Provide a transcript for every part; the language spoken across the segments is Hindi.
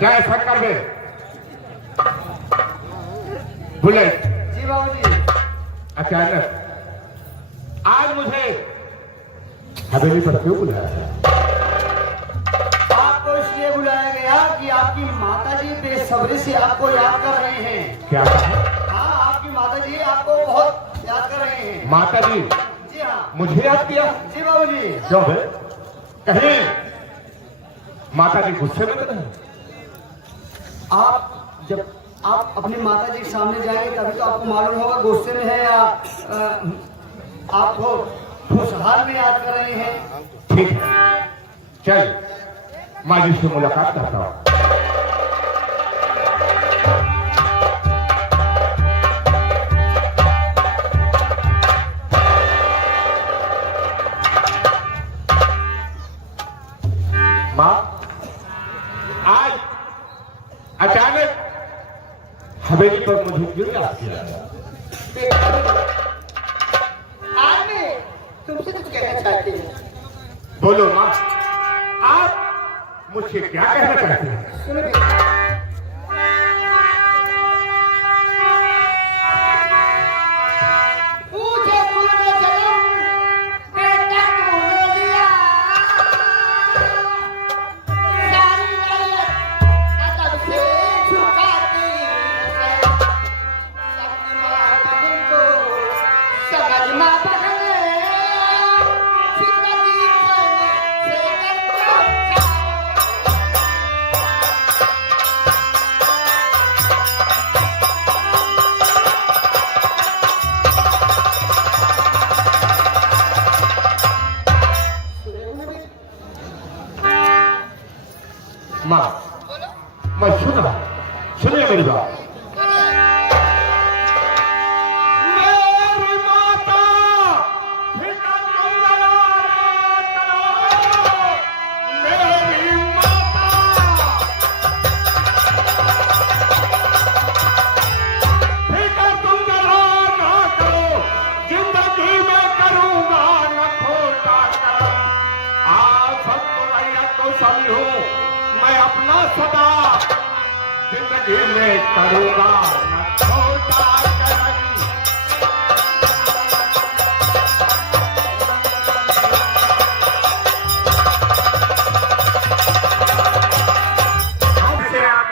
जय शंकर बे। बुलेट जी बाबूजी। अचानक आज मुझे हवेली पर क्यों बुलाया? आपको इसलिए बुलाया गया कि आपकी माताजी बेसब्री से आपको याद कर रहे हैं। क्या कहा? हाँ, आपकी माताजी आपको बहुत याद कर रहे हैं। माताजी? जी हाँ। मुझे याद किया? जी बाबूजी। क्यों बे? कहीं माताजी गुस्से में तो नहीं? आप जब आप अपनी माताजी के सामने जाएंगे तभी तो आपको मालूम होगा गुस्से में है या आपको खुशहाल में याद कर रहे हैं। ठीक है, चल माँ जी से मुलाकात करता हूँ। माँ, आज अचानक हवेली पर मुझे क्यों याद किया? आज मैं तुमसे कुछ कहना चाहती हूँ। बोलो माँ, आप मुझसे क्या कहना चाहते हैं? सुनो बेटा। माँ, मैं सुनिए मेरी बात। मेरी माता फिकर मंगला करो, मेरी माता फिकर मंगला ना करो, जिंदगी में करूंगा न खोटा कर्म। आज सबको तो समझो, मैं अपना सदा जिंदगी में करूंगा न छोटा कर्म। हमसे आप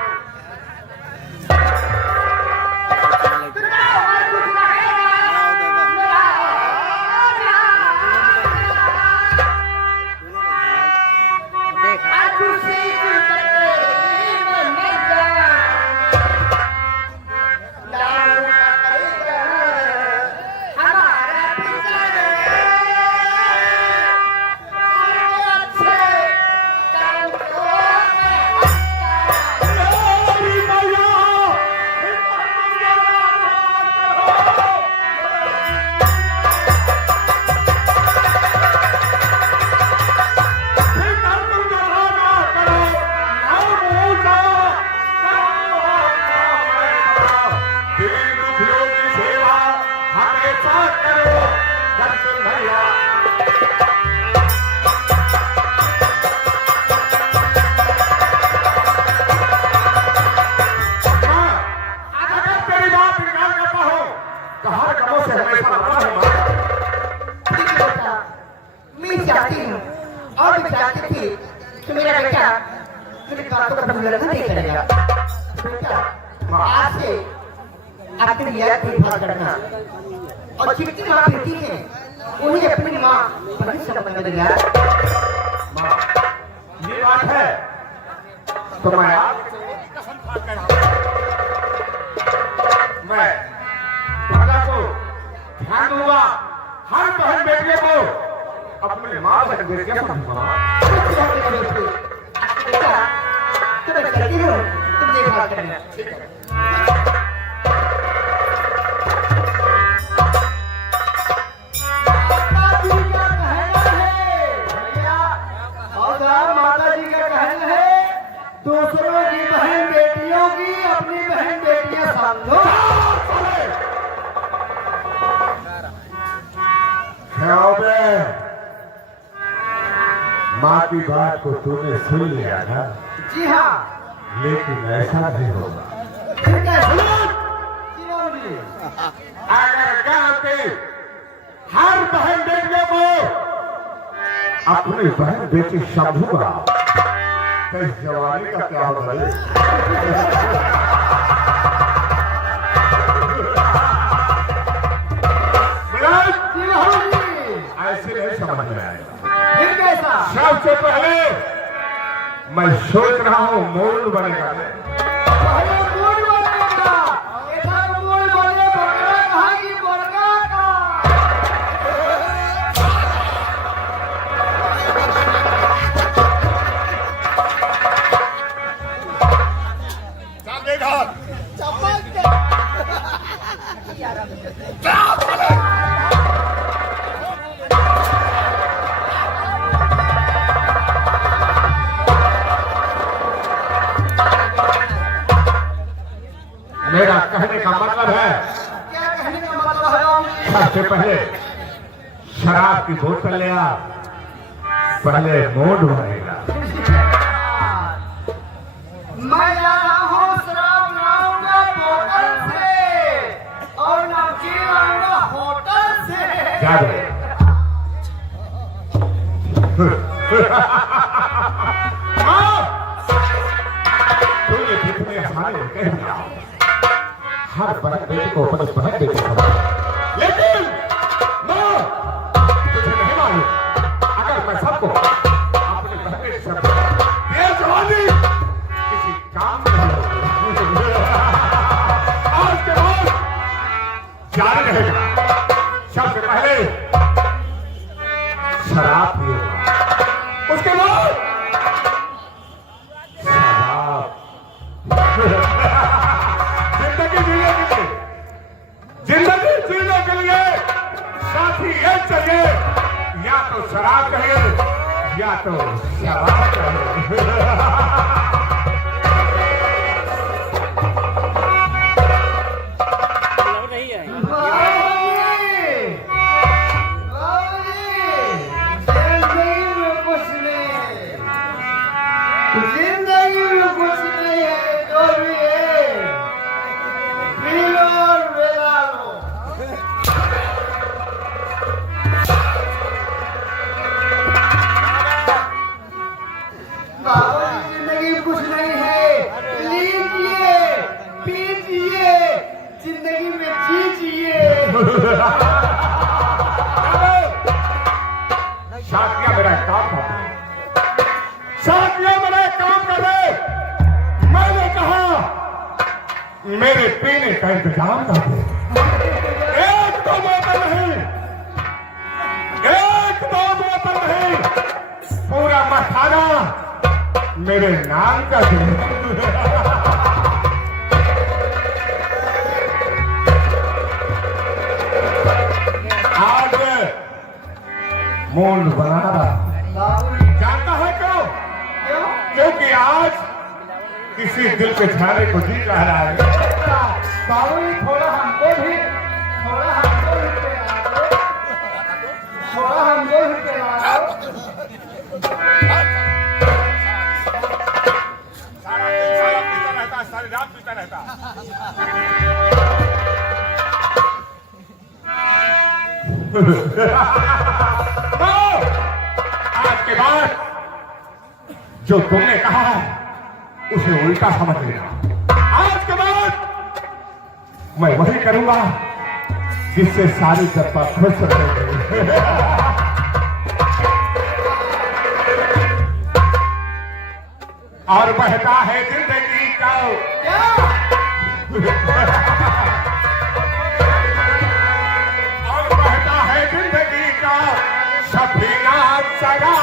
आज से अपनी याद देखभाल करना और जितनी माँ बेटी है उन्हें अपनी माँ बड़ी समझ लिया। माँ, ये बात है तो मैं दादा को ध्यान दूंगा, हर बहन बेटियों को अपनी माँ बहन बेटियां समझूंगा। तुम देखभाल करना। ठीक है। माता जी का कहना है दूसरों की बहन बेटियों की अपनी बहन बेटियां समझो। माँ की बात को तूने सुन लिया ना? जी हाँ, लेकिन ऐसा नहीं होगा। फिर कैसे? श्रीराम जी, अगर गांव के हर बहन बेटियों को अपनी बहन बेटी समझूंगा तो इस जवानी का क्या होगा? श्रीराम जी, ऐसे नहीं समझ में आएगा। फिर कैसा? सबसे पहले मैं सोच रहा हूँ मोल्ड बनेगा। पहले मूल बनेगा, इधर मूल बने बकरा कहाँ की मुर्गा का। मेरा कहने का मतलब है, क्या कहने का मतलब है? सबसे पहले शराब की बोतल ले आ, पहले मोड बनेगा। मैं जा रहा हूँ शराब लाऊंगा बोतल से और नमकीन लाऊंगा होटल से। क्या दे? तूने जितने हमारे कह दिया, हर बहन बेटी को अपनी बहन बेटी समझ, लेकिन मैं तुझे नहीं मालूम, अगर मैं सबको अपनी बहन बेटी समझ, ये जवानी किसी काम में नहीं होगी। आज के बाद जारी रहेगा। सबसे पहले शराब पिएगा, उसके बाद जिंदगी जीने के लिए साथी एक चाहिए, या तो शराब कहे या तो शराब कहे। जिंदगी में कुछ नहीं है, जो भी है पी लो और बेला लो। बाबा जी, जिंदगी में कुछ नहीं है, लीजिए पीजिए, जिंदगी में जीजिए। साथिया मेरा काम कर रहे, साथिया मेरा काम कर रहे। मैंने कहा मेरे पीने का इंतजाम कर दे। एक दो बोतल नहीं, एक दो बोतल नहीं, पूरा मखाना मेरे नाम का दे। आज मूड बना रहा, जानता है क्यों? क्योंकि आज किसी दिल पे छाने को जी कह रहा है। बाबू जी, थोड़ा हमको भी पिला दो, थोड़ा हमको भी पिला दो। सारी रात पीता रहता। आज के बाद जो तुमने कहा है उसे उल्टा समझ लेना। आज के बाद मैं वही करूंगा जिससे सारी जनता खुश रहेगी। और बहता है जिंदगी का और बहता है जिंदगी का सफीना सगा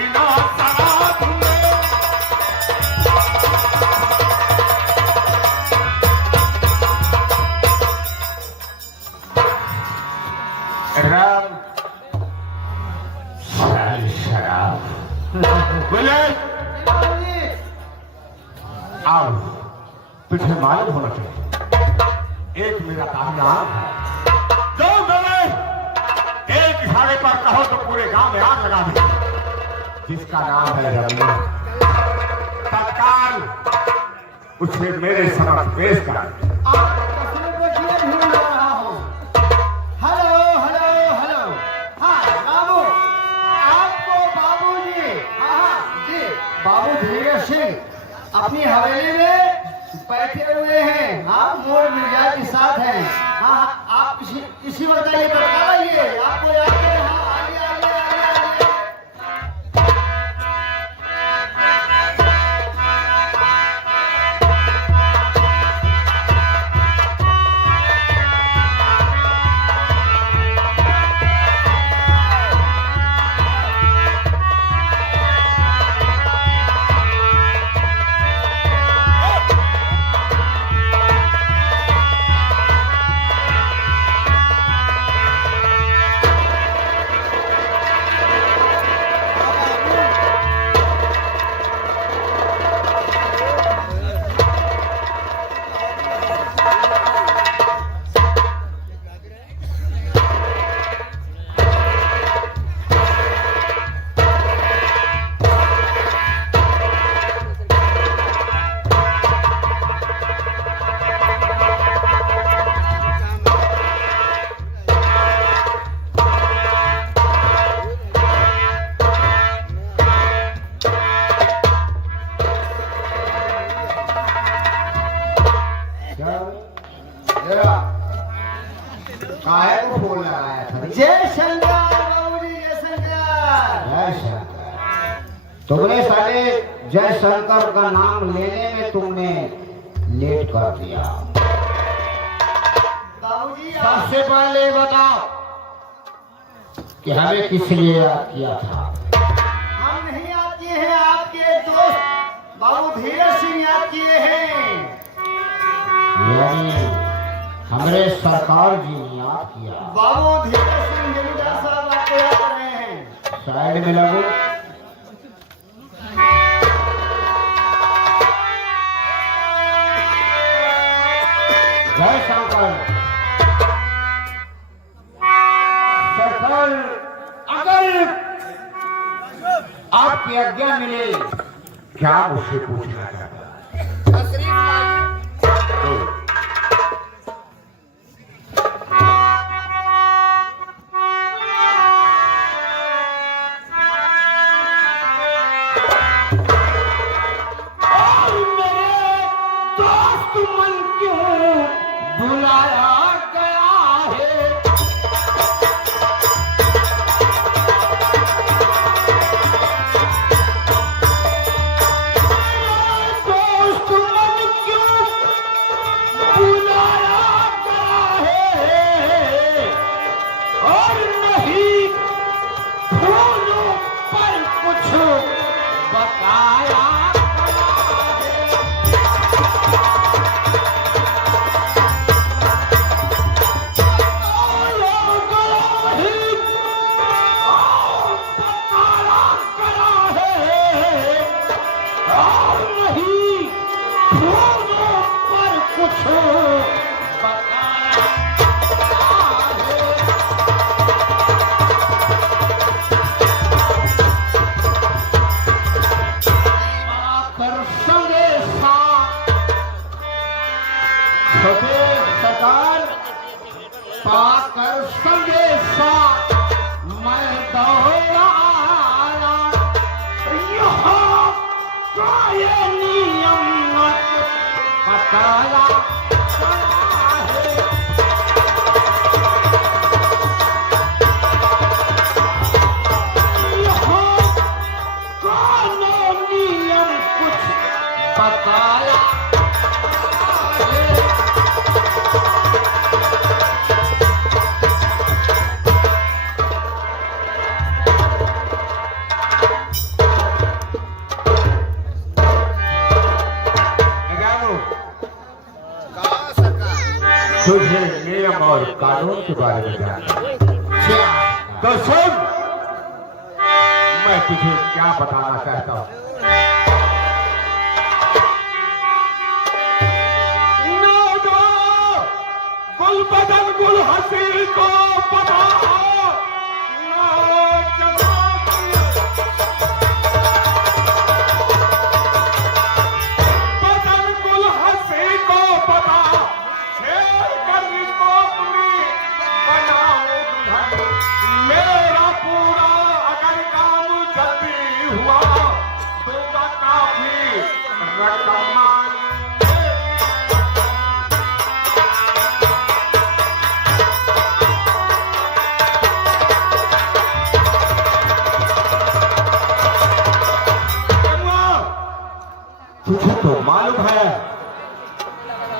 पीना शराब में राम सारी शराब बोले आओ तुझे मालूम होना चाहिए एक मेरा कामयाब है जो मैंने एक इशारे पर कहो तो पूरे गांव में आग लगा दी जिसका नाम है रमन तत्काल उसे मेरे समक्ष पेश कर हेलो हेलो हेलो हाँ बाबू आपको बाबूजी हाँ जी बाबू धीरज सिंह अपनी हवेली में बैठे हुए हैं हाँ मोर मिर्जा के साथ हैं हाँ आप इसी वक्त ये बताइए आपको याद है हाँ आइए आइए आइए काहे को फोन लगाया था जय शंकर बाबूजी जय शंकर जय शंकर तुमने साले जय शंकर का नाम लेने में तुमने लेट कर दिया बाबूजी सबसे पहले बताओ कि हमें किस लिए याद किया था हम नहीं याद किए हैं आपके दोस्त बाबू धीरज सिंह याद किए हैं यानी हमारे सरकार जी ने याद किया बाबू धीरज सिंह जमींदार साहब आपको याद कर रहे हैं साइड में लगो जय शंकर सरकार अगर आपकी आज्ञा मिले क्या मुझसे पूछना चाहता पाकर संदेशा मैं दौड़ा आया यहाँ का ये नियम बताया यहाँ का नियम कुछ बताया तुझे नियम और कानून के बारे में जानना है। तो सुन, मैं तुझे क्या बताना चाहता हूँ। गुल बदन गुल हंसी को पता तुझे तो मालूम है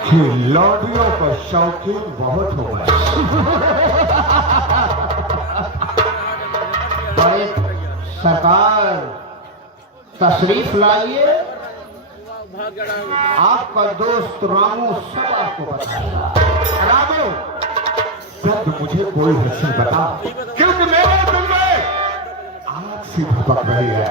कि लौंडियों को शौकीन बहुत हो गए। बड़े सरकार तशरीफ लाइए, आपका दोस्त रामू सब आपको बताएगा। रामू, जब मुझे कोई हंसी बता, क्योंकि मेरे दिल में आग सी भपक रही है।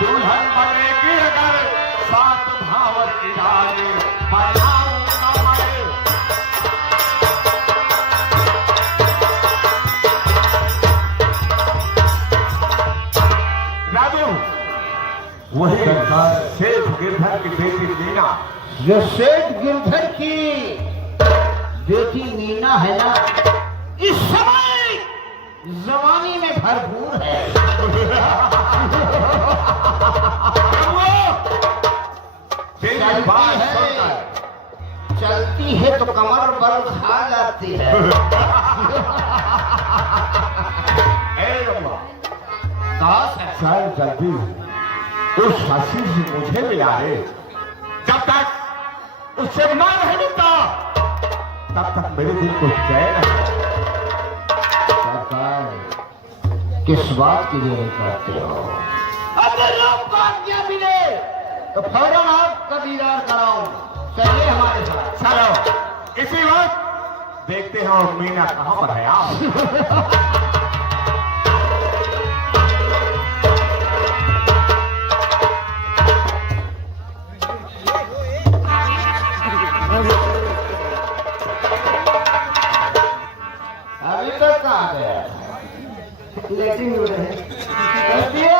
दुल्हन बनेगी अगर सात भावर की डाली बनाऊंगा मैं। राजू, वही सेठ गिरधर की बेटी मीना, जो सेठ गिरधर की बेटी मीना है ना, इस समय जवानी में भरपूर है। चलती है तो कमर बल खा जाती है। चल जल्दी उस हंसी से मुझे मिला है। जब तक उससे न रह मिलता तब तक मेरे दिल को चैन है। किस बात के लिए करते हो? अगर आपको आज्ञा मिले तो फौरन आपका दीदार कराओ। चलिए हमारे साथ। चलो इसी वक्त देखते हैं मीना कहाँ पर है। आप अभी तक कहाँ गया? लेटिंग हो रहे हैं।